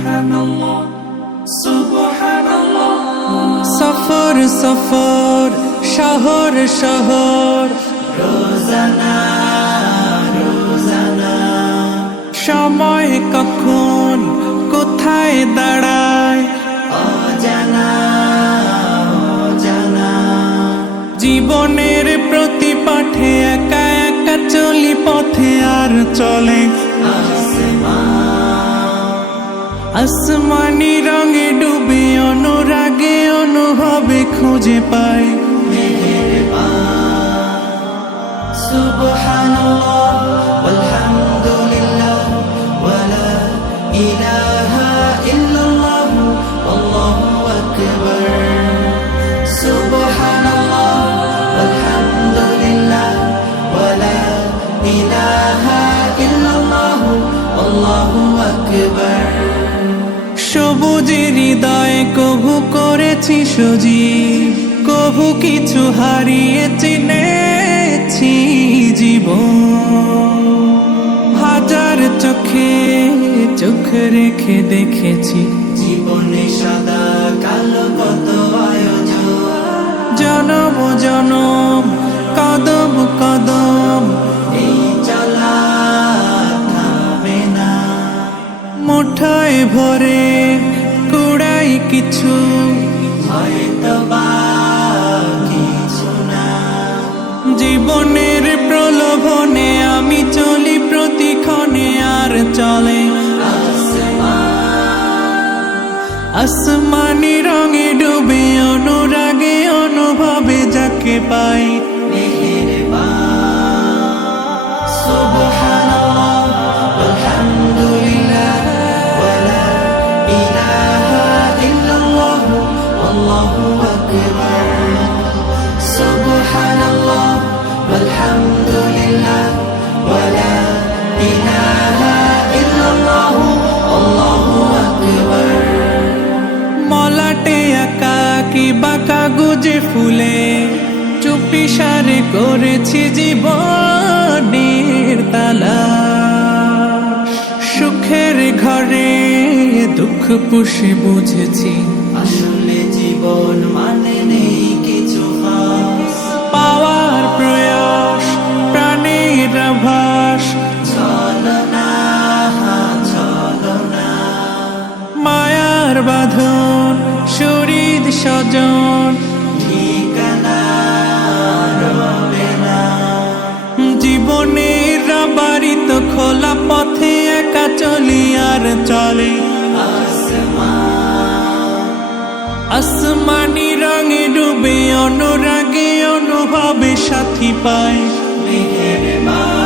সুবহানাল্লাহ সুবহানাল্লাহ। সফর সফর শহর শহর রোজানা রোজানা সময় কখন কোথায় দাঁড়ায় অজানা অজানা। জীবনের প্রতি পাঠে একা একা চলি পথে আর চলে আসমানি রঙে ডুবে অনুরাগে অনুভবে খুঁজে পাই সুবহানাল্লাহ ওয়ালহামদুলিল্লাহ ওয়ালা ইলাহা ইল্লাল্লাহ আল্লাহু আকবার। সুবহানাল্লাহ ওয়ালহামদুলিল্লাহ ওয়ালা ইলাহা ইল্লাল্লাহ আল্লাহু আকবার। সবুজের হৃদয়ে কভু করেছি সজীব কভু কিছু হারিয়ে চিনেছি জীবন হাজার চোখে চোখ রেখে দেখেছি জীবনে সাদা কালো কত আয়োজন, জনম জনম কদম কদম এই চলা থামে না। মুঠায় ভরে কুড়াই কিছু হয়তো বা কিছু না। জীবনের প্রলোভনে আমি চলি প্রতিক্ষণে আর চলে আসমানি রঙে ডুবে অনুরাগে অনুভবে যাকে পাই সুবহানাল্লাহ ওয়ালহামদুলিল্লাহ ওয়ালা ইলাহা ইল্লাল্লাহ আল্লাহু আকবার। সুবহানাল্লাহ ওয়ালহামদুলিল্লাহ ওয়ালা ইলাহা ইল্লাল্লাহ আল্লাহু আকবার। মলাটে আঁকা কি বাঁকা গুজে ফুলে চুপি সারে করেছি জীবনের তালা সুখের ঘরে দুঃখ পুষে বুঝেছি আসলে জীবন মানে নেই কিছু খাস, পাওয়ার প্রয়াস প্রাণের আভাস চলো না চলো না। মায়ার বাঁধন শরীর স্বজন ঠিকানা রবে না। জীবনের বাড়িত খোলা পথে একা চলি আর চলে আসমানি রঙে ডুবে অনুরাগে অনুভবে সাথী পাই মেহেরবান